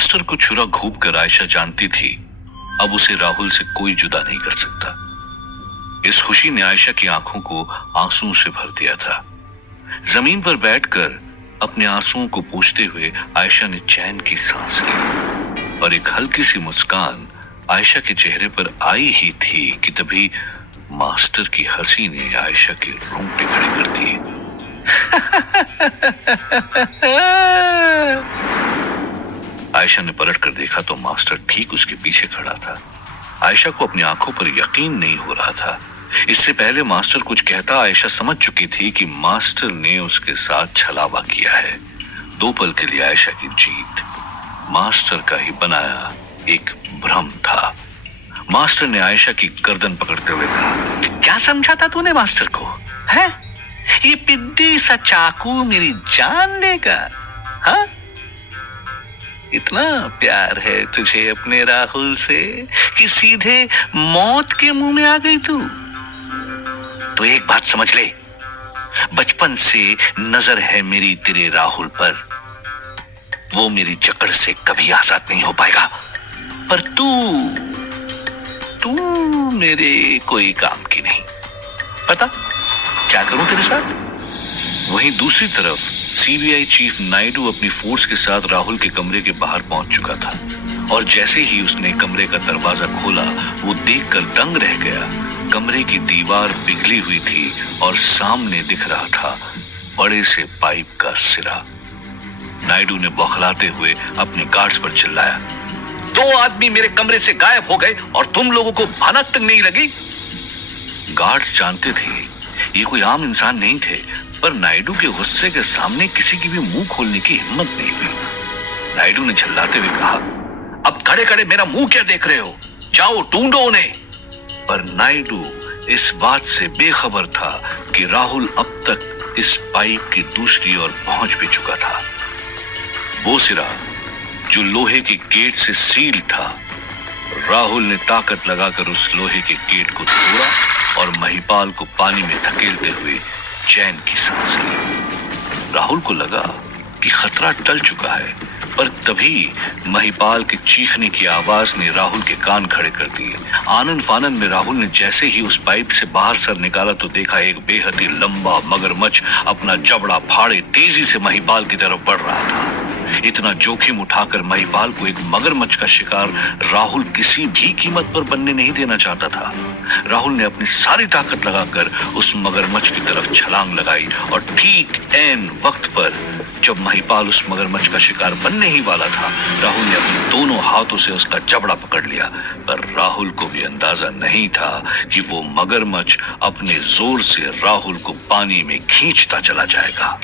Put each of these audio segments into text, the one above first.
Master को छुरा घूप कर आयशा जानती थी अब उसे राहुल से कोई जुदा नहीं कर सकता। इस खुशी ने आयशा की आंखों को आंसुओं से भर दिया था। जमीन पर बैठकर अपने आंसुओं को पोंछते हुए आयशा ने चैन की सांस ली और एक हल्की सी मुस्कान आयशा के चेहरे पर आई ही थी कि तभी मास्टर की हंसी ने आयशा के रोंगटे खड़े कर दिए। आयशा ने पलट कर देखा तो मास्टर ठीक उसके पीछे खड़ा था। आयशा को अपनी आंखों पर यकीन नहीं हो रहा था। इससे पहले मास्टर कुछ कहता आयशा समझ चुकी थी कि मास्टर ने उसके साथ छलावा किया है। दो पल के लिए आयशा की जीत मास्टर का ही बनाया एक भ्रम था। मास्टर ने आयशा की गर्दन पकड़ते हुए कहा, क्या समझा था तूने मास्टर को? है ये पिद्दी सा चाकू मेरी जान लेगा? हाँ, इतना प्यार है तुझे अपने राहुल से कि सीधे मौत के मुंह में आ गई तू? तो एक बात समझ ले, बचपन से नजर है मेरी तेरे राहुल पर। वो मेरी जकड़ से कभी आजाद नहीं हो पाएगा, पर तू मेरे कोई काम की नहीं। पता क्या करूं तेरे साथ? वहीं दूसरी तरफ सीबीआई चीफ नायडू अपनी फोर्स के साथ राहुल के कमरे के बाहर पहुंच चुका था और जैसे ही उसने कमरे का दरवाजा खोला वो देखकर दंग रह गया। कमरे की दीवार पिघली हुई थी और सामने दिख रहा था बड़े से पाइप का सिरा। नायडू ने बौखलाते हुए अपने गार्ड्स पर चिल्लाया, 2 आदमी मेरे कमरे से गायब हो गए और तुम लोगों को भनक तक नहीं लगी? गार्ड्स जानते थे ये कोई आम इंसान नहीं थे, पर नायडू के गुस्से के सामने किसी की भी मुंह खोलने की हिम्मत नहीं हुई। नायडू ने चिल्लाते हुए कहा, अब खड़े खड़े मेरा मुंह क्या देख रहे हो? जाओ ढूंढो उन्हें। पर नायडू इस बात से बेखबर था कि राहुल अब तक इस पाइप की दूसरी ओर पहुंच भी चुका था। वो सिरा जो लोहे के गेट से सील था, राहुल ने ताकत लगाकर उस लोहे के गेट को तोड़ा और महिपाल को पानी में धकेलते हुए चैन की सांस ली। राहुल को लगा कि खतरा टल चुका है, पर तभी महिपाल के चीखने की आवाज ने राहुल के कान खड़े कर दिए। आनंद फानंद में राहुल ने जैसे ही उस पाइप से बाहर सर निकाला तो देखा एक बेहद ही लंबा मगरमच्छ अपना जबड़ा फाड़े तेजी से महिपाल की तरफ बढ़ रहा था। इतना जोखिम उठाकर महिपाल को एक मगरमच्छ का शिकार राहुल किसी भी कीमत पर बनने नहीं देना चाहता था। राहुल ने अपनी सारी ताकत लगाकर उस मगरमच्छ की तरफ छलांग लगाई और ठीक ऐन वक्त पर जब महिपाल उस मगरमच्छ का शिकार बनने ही वाला था, राहुल ने अपने दोनों हाथों से उसका जबड़ा पकड़ लिया। पर राहुल को भी अंदाजा नहीं था कि वो मगरमच्छ अपने जोर से राहुल को पानी में खींचता चला जाएगा।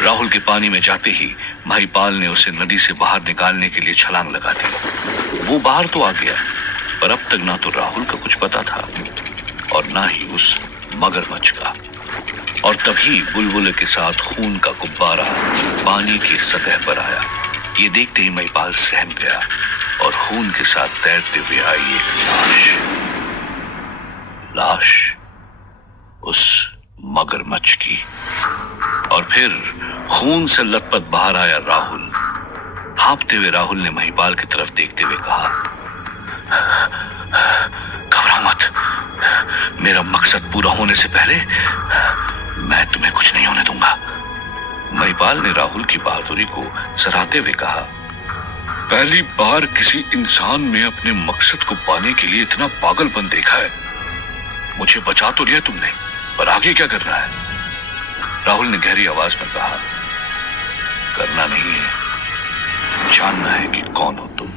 राहुल के पानी में जाते ही महिपाल ने उसे नदी से बाहर निकालने के लिए छलांग लगा दी। वो बाहर तो आ गया, पर अब तक ना तो राहुल का कुछ पता था और ना ही उस मगरमच्छ का। और तभी बुलबुले के साथ खून का गुब्बारा पानी की सतह पर आया। ये देखते ही महिपाल सहम गया और खून के साथ तैरते हुए आई एक लाश उस मगरमच्छ की। और फिर खून से लथपथ बाहर आया राहुल। हाँफते हुए राहुल ने महिपाल की तरफ देखते हुए कहा, घबरा मत, मेरा मकसद पूरा होने से पहले मैं तुम्हें कुछ नहीं होने दूंगा। महिपाल ने राहुल की बहादुरी को सराहते हुए कहा, पहली बार किसी इंसान में अपने मकसद को पाने के लिए इतना पागलपन देखा है। मुझे बचा तो लिया तुमने, पर आगे क्या करना है? राहुल ने गहरी आवाज में कहा, करना नहीं है, जानना है कि कौन हो तुम।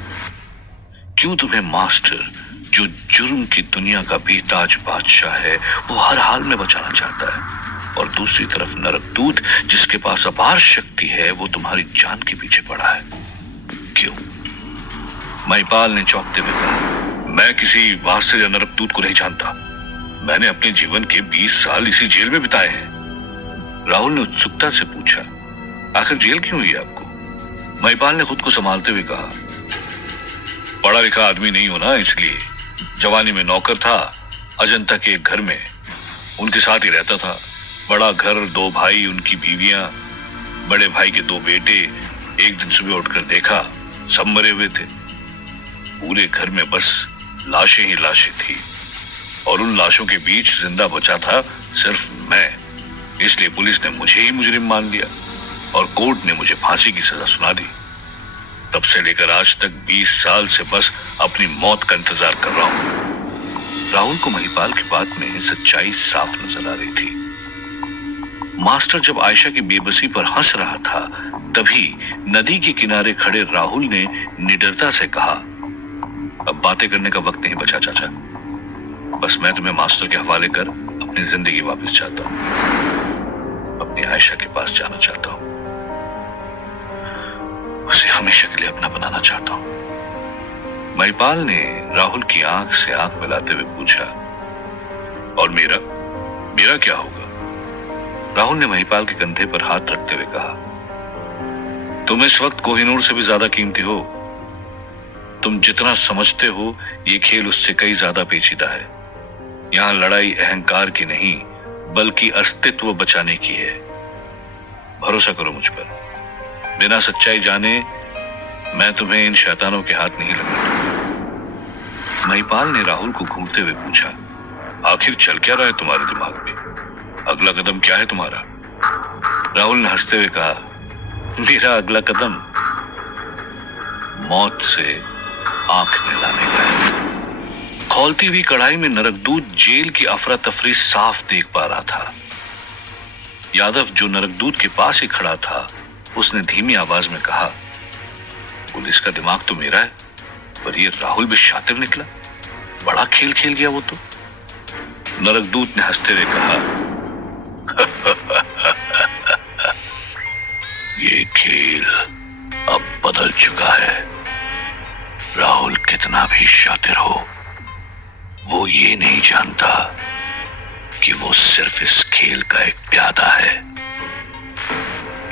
क्यों तुम्हें मास्टर, जो जुर्म की दुनिया का बेताज बादशाह है, वो हर हाल में बचाना चाहता है, और दूसरी तरफ नरकदूत जिसके पास अपार शक्ति है, वो तुम्हारी जान के पीछे पड़ा है। क्यों? महिपाल ने चौंकते हुए कहा, मैं किसी मास्टर या नरकदूत को नहीं जानता। मैंने अपने जीवन के 20 साल इसी जेल में बिताए हैं। राहुल ने उत्सुकता से पूछा, आखिर जेल क्यों हुई आपको? महिपाल ने खुद को संभालते हुए कहा, पढ़ा लिखा आदमी नहीं होना इसलिए। जवानी में नौकर था अजंता के एक घर में, उनके साथ ही रहता था। बड़ा घर, 2 भाई, उनकी बीवियां, बड़े भाई के 2 बेटे। एक दिन सुबह उठकर देखा सब मरे हुए थे। पूरे घर में बस लाशें ही लाशें थी और उन लाशों के बीच जिंदा बचा था सिर्फ मैं। इसलिए पुलिस ने मुझे ही मुजरिम मान लिया और कोर्ट ने मुझे फांसी की सजा सुना दी। तब से लेकर आज तक 20 साल से बस अपनी मौत का इंतजार कर रहा हूं। राहुल को महिपाल की बात में सच्चाई साफ नजर आ रही थी। मास्टर जब आयशा की बेबसी पर हंस रहा था, तभी नदी के किनारे खड़े राहुल ने निडरता से कहा, अब बातें करने का वक्त नहीं बचा चाचा। बस मैं तुम्हें मास्टर के हवाले कर अपनी जिंदगी वापस चाहता हूं। अपनी आयशा के पास जाना चाहता हूं। उसे हमेशा के लिए अपना बनाना चाहता हूं। महिपाल ने राहुल की आंख से आंख मिलाते हुए पूछा, और मेरा मेरा क्या होगा? राहुल ने महिपाल के कंधे पर हाथ रखते हुए कहा, तुम इस वक्त कोहिनूर से भी ज्यादा कीमती हो। तुम जितना समझते हो ये खेल उससे कई ज्यादा पेचीदा है। यहां लड़ाई अहंकार की नहीं बल्कि अस्तित्व बचाने की है। भरोसा करो मुझ पर। बिना सच्चाई जाने मैं तुम्हें इन शैतानों के हाथ नहीं लगाऊंगा। महिपाल ने राहुल को घूरते हुए पूछा, आखिर चल क्या रहा है तुम्हारे दिमाग में? अगला कदम क्या है तुम्हारा? राहुल ने हंसते हुए कहा, मेरा अगला कदम मौत से आंख मिलाने का है। खौलती हुई कढ़ाई में नरकदूत जेल की अफरा तफरी साफ देख पा रहा था। यादव जो नरकदूत के पास ही खड़ा था, उसने धीमी आवाज में कहा, पुलिस का दिमाग तो मेरा है, पर ये राहुल भी शातिर निकला। बड़ा खेल खेल गया वो तो। नरकदूत ने हंसते हुए कहा, ये खेल अब बदल चुका है। राहुल कितना भी शातिर हो, वो ये नहीं जानता कि वो सिर्फ इस खेल का एक प्यादा है।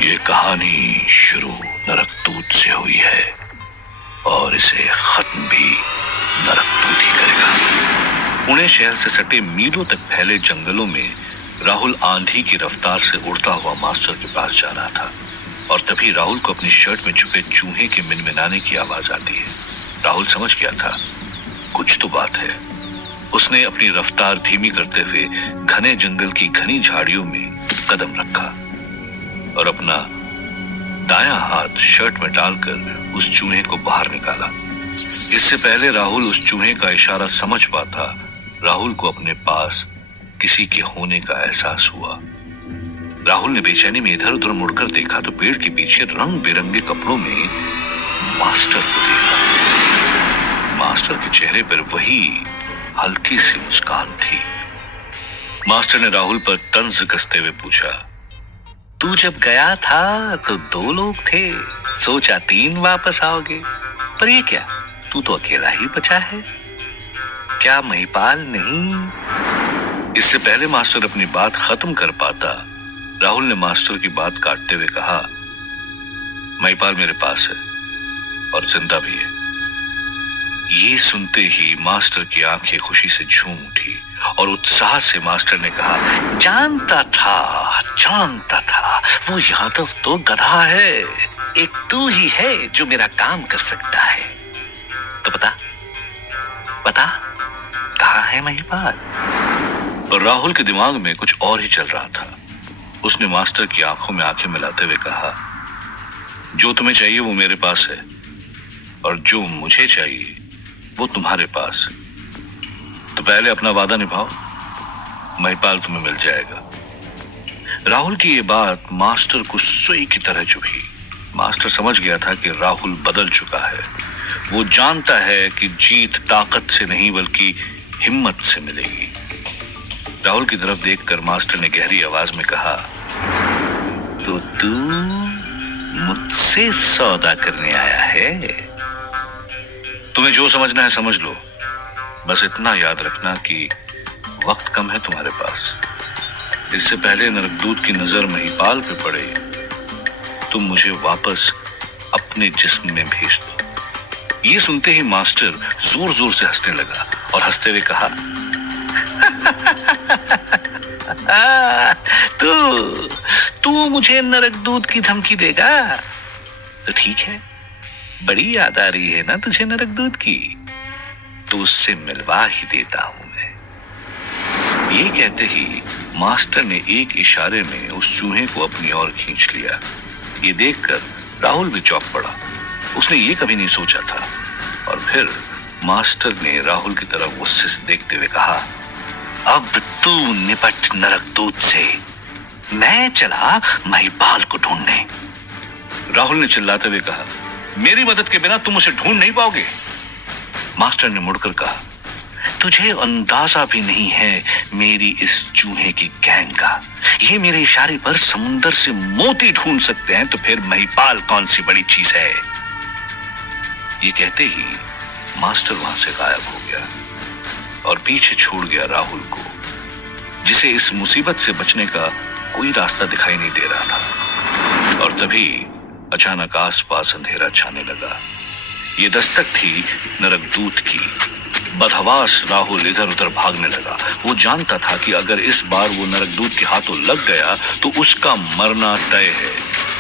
ये कहानी शुरू नरकदूत से हुई है और इसे खत्म भी नरकदूत ही करेगा। पुणे शहर से सटे मीलों तक फैले जंगलों में राहुल आंधी की रफ्तार से उड़ता हुआ मास्टर के पास जा रहा था और तभी राहुल को अपनी शर्ट में छुपे चूहे के मिनमिनाने की आवाज आती है। राहुल समझ गया था कुछ तो बात है। उसने अपनी रफ्तार धीमी करते हुए घने जंगल की घनी झाड़ियों में कदम रखा और अपना दायां हाथ शर्ट में डालकर उस चूहे को बाहर निकाला। इससे पहले राहुल उस चूहे का इशारा समझ पाता, राहुल को अपने पास किसी के होने का एहसास हुआ। राहुल ने बेचैनी में इधर उधर मुड़कर देखा तो पेड़ के पीछे रंग बिरंगे कपड़ों में मास्टर को देखा। मास्टर के चेहरे पर वही हल्की सी मुस्कान थी। मास्टर ने राहुल पर तंज कसते हुए पूछा, तू जब गया था तो 2 लोग थे, सोचा 3 वापस आओगे, पर ये क्या, तू तो अकेला ही बचा है। क्या महिपाल नहीं? इससे पहले मास्टर अपनी बात खत्म कर पाता, राहुल ने मास्टर की बात काटते हुए कहा, महिपाल मेरे पास है और जिंदा भी है। ये सुनते ही मास्टर की आंखें खुशी से झूम उठी और उत्साह से मास्टर ने कहा, जानता था वो यादव तो गधा है। एक तू ही है जो मेरा काम कर सकता है। तो बता कहाँ है महिपाल? और राहुल के दिमाग में कुछ और ही चल रहा था। उसने मास्टर की आंखों में आंखें मिलाते हुए कहा, जो तुम्हें चाहिए वो मेरे पास है और जो मुझे चाहिए वो तुम्हारे पास। तो पहले अपना वादा निभाओ, महिपाल तुम्हें मिल जाएगा। राहुल की ये बात मास्टर को सुई की तरह चुभी। मास्टर समझ गया था कि राहुल बदल चुका है। वो जानता है कि जीत ताकत से नहीं बल्कि हिम्मत से मिलेगी। राहुल की तरफ देखकर मास्टर ने गहरी आवाज में कहा, तो तू मुझसे सौदा करने आया है? तुम्हें जो समझना है समझ लो, बस इतना याद रखना कि वक्त कम है तुम्हारे पास। इससे पहले नरकदूत की नजर महिपाल पे पड़े, तुम मुझे वापस अपने जिस्म में भेज दो। ये सुनते ही मास्टर जोर जोर से हंसने लगा और हंसते हुए कहा, तू मुझे नरकदूत की धमकी देगा? तो ठीक है, बड़ी याद आ रही है ना तुझे नरकदूत की? तो उससे मिलवा ही देता हूं मैं। ये कहते ही मास्टर ने एक इशारे में उस चूहे को अपनी ओर खींच लिया। ये देखकर राहुल भी चौंक पड़ा। उसने ये कभी नहीं सोचा था। और फिर मास्टर ने राहुल की तरफ गुस्से से देखते हुए कहा, अब तू निपट नरकदूत से, मैं चला महिपाल को ढूंढने। राहुल ने चिल्लाते हुए कहा, मेरी मदद के बिना तुम उसे ढूंढ नहीं पाओगे। मास्टर ने मुड़कर कहा, तुझे अंदाजा भी नहीं है मेरी इस चूहे की गैंग का। ये मेरे इशारे पर समुंदर से मोती ढूंढ सकते हैं, तो फिर महिपाल कौन सी बड़ी चीज है। ये कहते ही मास्टर वहां से गायब हो गया और पीछे छोड़ गया राहुल को, जिसे इस मुसीबत से बचने का कोई रास्ता दिखाई नहीं दे रहा था। और तभी अचानक आसपास अंधेरा छाने लगा। ये दस्तक थी नरकदूत की। बदहवास राहुल इधर उधर भागने लगा। वो जानता था कि अगर इस बार वो नरकदूत के हाथों लग गया तो उसका मरना तय है।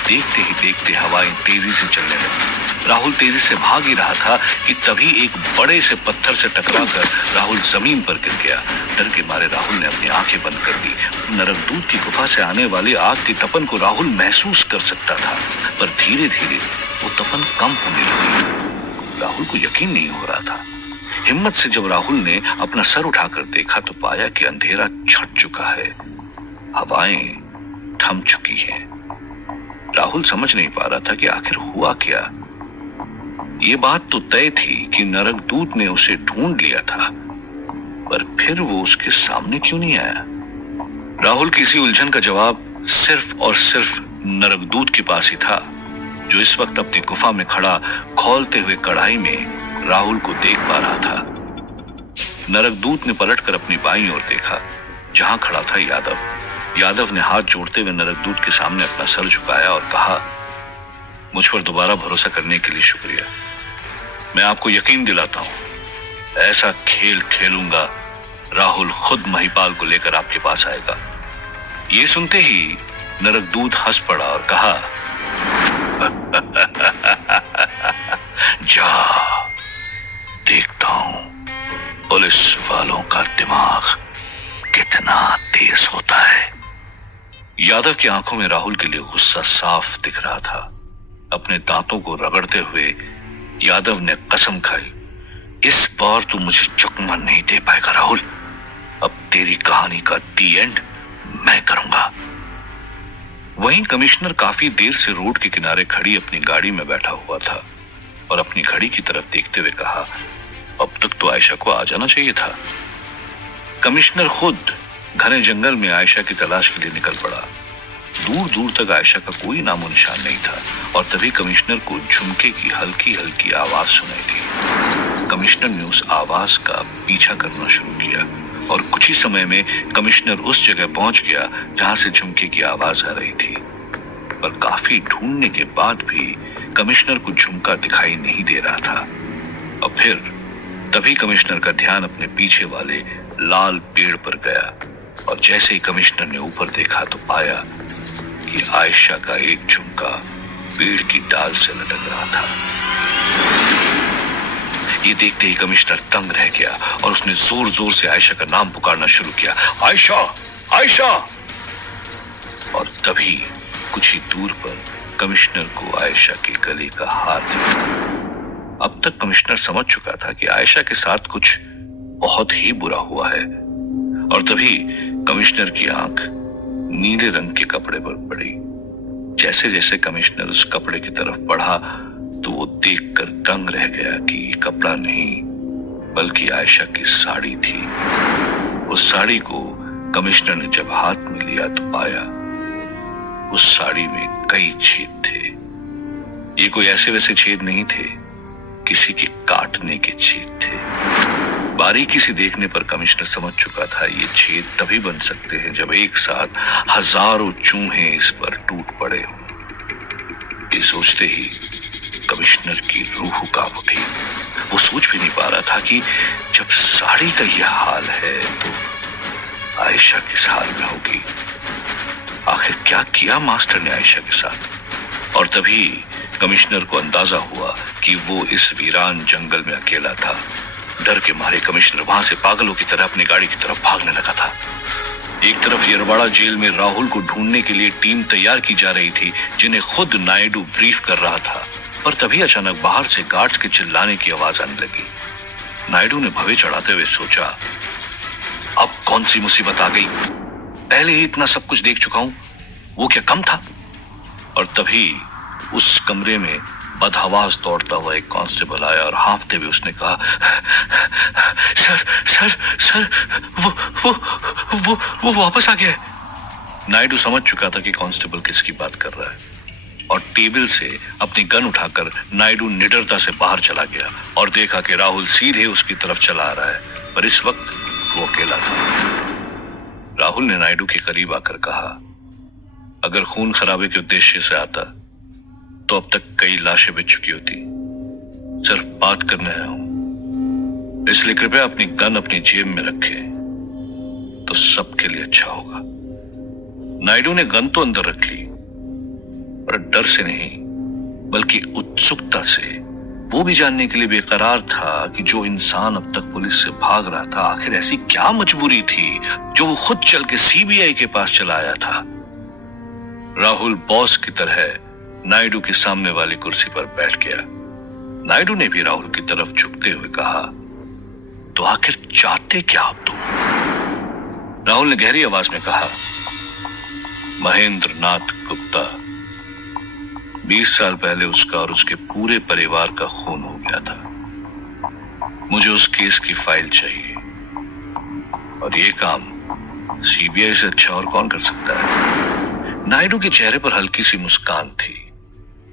देखते ही देखते हवाएं तेजी से चलने लगी। राहुल तेजी से भाग ही रहा था कि तभी एक बड़े से पत्थर से टकराकर राहुल जमीन पर गिर गया। डर के मारे राहुल ने अपनी आंखें बंद कर दी। नरकदूत की गुफा से आने वाली आग की तपन को राहुल महसूस कर सकता था, पर धीरे धीरे वो तपन कम होने लगी। राहुल को यकीन नहीं हो रहा था। हिम्मत से जब राहुल ने अपना सर उठाकर देखा तो पाया कि अंधेरा छट चुका है, हवाएं थम चुकी हैं। राहुल समझ नहीं पा रहा था कि आखिर हुआ क्या। ये बात तो तय थी कि नरकदूत ने उसे ढूंढ लिया था, पर फिर वो उसके सामने क्यों नहीं आया? राहुल की इसी उलझन का जवाब सिर्फ और सिर्फ नरकदूत के पास ही था, जो इस वक्त अपनी गुफा में खड़ा खौलते हुए कढ़ाई में राहुल को देख पा रहा था। नरकदूत ने पलटकर अपनी बाईं ओर देखा, जहां खड़ा था यादव। यादव ने हाथ जोड़ते हुए नरकदूत के सामने अपना सर झुकाया और कहा, मुझ पर दोबारा भरोसा करने के लिए शुक्रिया। मैं आपको यकीन दिलाता हूं, ऐसा खेल खेलूंगा राहुल खुद महिपाल को लेकर आपके पास आएगा। ये सुनते ही नरकदूत हंस पड़ा और कहा, जा देखता हूं पुलिस वालों का दिमाग कितना तेज होता है। यादव की आंखों में राहुल के लिए गुस्सा साफ दिख रहा था। अपने दांतों को रगड़ते हुए यादव ने कसम खाई, इस बार तू मुझे चकमा नहीं दे पाएगा राहुल। अब तेरी कहानी का दी एंड मैं करूंगा। वहीं कमिश्नर काफी देर से रोड के किनारे खड़ी अपनी गाड़ी में बैठा हुआ था और अपनी घड़ी की तरफ देखते हुए कहा, अब तक तो आयशा को आ जाना चाहिए था। कमिश्नर खुद घने जंगल में आयशा की तलाश के लिए निकल पड़ा। दूर दूर तक आयशा का कोई नामो निशान नहीं था और तभी कमिश्नर को झुमके की हल्की हल्की आवाज सुनाई दी। कमिश्नर ने उस आवाज का पीछा करना शुरू किया और कुछ ही समय में कमिश्नर उस जगह पहुंच गया जहां से झुमके की आवाज आ रही थी। पर काफी ढूंढने के बाद भी कमिश्नर को झुमका दिखाई नहीं दे रहा था। और फिर तभी कमिश्नर का ध्यान अपने पीछे वाले लाल पेड़ पर गया और जैसे ही कमिश्नर ने ऊपर देखा तो पाया कि आयशा का एक झुमका पेड़ की डाल से लटक रहा था। ये देखते ही कमिश्नर तंग रह गया और उसने जोर जोर से आयशा का नाम पुकारना शुरू किया, आयशा, आयशा। और तभी कुछ ही दूर पर कमिश्नर को आयशा के गले का हाथ मिला। अब तक कमिश्नर समझ चुका था कि आयशा के साथ कुछ बहुत ही बुरा हुआ है और तभी कमिश्नर की आंख नीले रंग के कपड़े पर पड़ी। जैसे जैसे कमिश्नर उस कपड़े की तरफ बढ़ा तो वो देखकर दंग रह गया कि ये कपड़ा नहीं बल्कि आयशा की साड़ी थी। उस साड़ी को कमिश्नर ने जब हाथ में लिया तो पाया उस साड़ी में कई छेद थे। ये कोई ऐसे वैसे छेद नहीं थे, किसी के काटने के छेद थे। बारीकी से देखने पर कमिश्नर समझ चुका था ये छेद तभी बन सकते हैं जब एक साथ हजारों चूहे इस पर टूट पड़े हों। ये सोचते ही कमिश्नर की रूह कांप उठी। वो सोच भी नहीं पा रहा था कि जब साड़ी का यह हाल है तो आयशा किस हाल में होगी। आखिर क्या किया मास्टर ने आयशा के साथ। और तभी कमिश्नर को अंदाजा हुआ कि वो इस वीरान जंगल में अकेला था। डर के मारे कमिश्नर वहां से पागलों की तरह अपनी गाड़ी की तरफ भागने लगा था। एक तरफ यरवाड़ा जेल में राहुल को ढूंढने के लिए टीम तैयार की जा रही थी, जिन्हें खुद नायडू ब्रीफ कर रहा था। पर तभी अचानक बाहर से गार्ड्स के चिल्लाने की आवाज आने लगी। नायडू ने भवे चढ़ाते हुए सोचा, अब कौन सी मुसीबत आ गई? पहले ही इतना सब कुछ देख चुका हूं, वो क्या कम था? और तभी उस कमरे में बदहवास दौड़ता हुआ एक कांस्टेबल आया और हांफते हुए उसने कहा, सर सर सर वो वापस आ गया। नायडू समझ चुका था कि कांस्टेबल किसकी बात कर रहा है और टेबल से अपनी गन उठाकर नायडू निडरता से बाहर चला गया और देखा कि राहुल सीधे उसकी तरफ चला आ रहा है, पर इस वक्त वो अकेला था। राहुल ने नायडू के करीब आकर कहा, अगर खून खराबे के उद्देश्य से आता तो अब तक कई लाशें बिछ चुकी होती। सिर्फ बात करने आया हूं, इसलिए कृपया अपनी गन अपनी जेब में रखें तो सबके लिए अच्छा होगा। नायडू ने गन तो अंदर रख ली, पर डर से नहीं बल्कि उत्सुकता से, वो भी जानने के लिए बेकरार था कि जो इंसान अब तक पुलिस से भाग रहा था, आखिर ऐसी क्या मजबूरी थी जो वो खुद चल के सीबीआई के पास चला आया था। राहुल बॉस की तरह नायडू के सामने वाली कुर्सी पर बैठ गया। नायडू ने भी राहुल की तरफ झुकते हुए कहा, तो आखिर चाहते क्या आप तुम? राहुल ने गहरी आवाज में कहा, महेंद्र नाथ गुप्ता, 20 साल पहले उसका और उसके पूरे परिवार का खून हो गया था। मुझे उस केस की फाइल चाहिए और ये काम सीबीआई से अच्छा और कौन कर सकता है? नायडू के चेहरे पर हल्की सी मुस्कान थी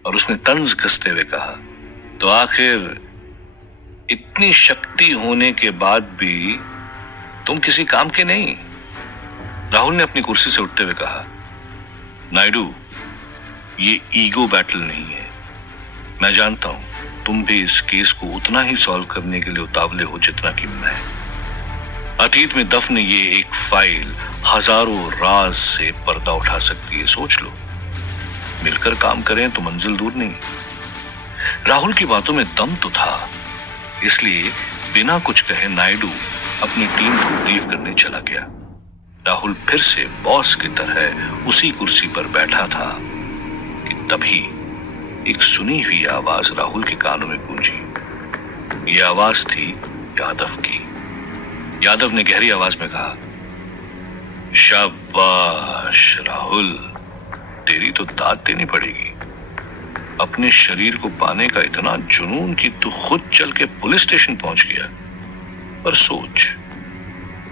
और उसने तंज कसते हुए कहा, तो आखिर इतनी शक्ति होने के बाद भी तुम किसी काम के नहीं? राहुल ने अपनी कुर्सी से उठते हुए कहा, नायडू, ये ईगो बैटल नहीं है। मैं जानता हूं तुम भी इस केस को उतना ही सॉल्व करने के लिए उतावले हो जितना कि मैं। अतीत में दफन ये एक फाइल हजारों राज से पर्दा उठा सकती है, सोच लो। मिलकर काम करें तो मंजिल दूर नहीं। राहुल की बातों में दम तो था, इसलिए बिना कुछ कहे नायडू अपनी टीम को ब्रीफ करने चला गया। राहुल फिर से बॉस की तरह उसी कुर्सी पर बैठा था कि तभी एक सुनी हुई आवाज राहुल के कानों में गूंजी। यह आवाज थी यादव की। यादव ने गहरी आवाज में कहा, शाबाश राहुल, तेरी तो दाद देनी पड़ेगी। अपने शरीर को पाने का इतना जुनून कि तू खुद चल के पुलिस स्टेशन पहुंच गया। पर सोच,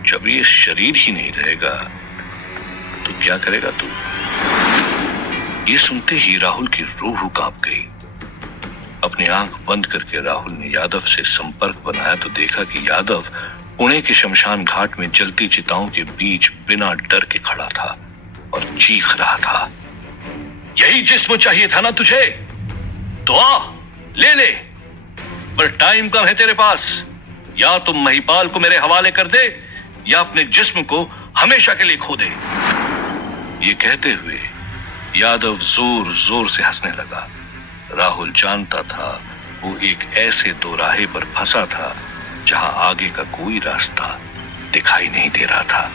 जब ये शरीर ही नहीं रहेगा तो क्या करेगा तू? ये सुनते ही राहुल की रूह कांप गई। अपनी आंख बंद करके राहुल ने यादव से संपर्क बनाया तो देखा कि यादव पुणे के शमशान घाट में जलती चिताओं के बीच बिना डर के खड़ा था और चीख रहा था, यही जिस्म चाहिए था ना तुझे? तो आ, ले, पर टाइम कम है तेरे पास। या तुम महिपाल को मेरे हवाले कर दे या अपने जिस्म को हमेशा के लिए खो दे। ये कहते हुए यादव जोर जोर से हंसने लगा। राहुल जानता था वो एक ऐसे दोराहे पर फंसा था जहां आगे का कोई रास्ता दिखाई नहीं दे रहा था।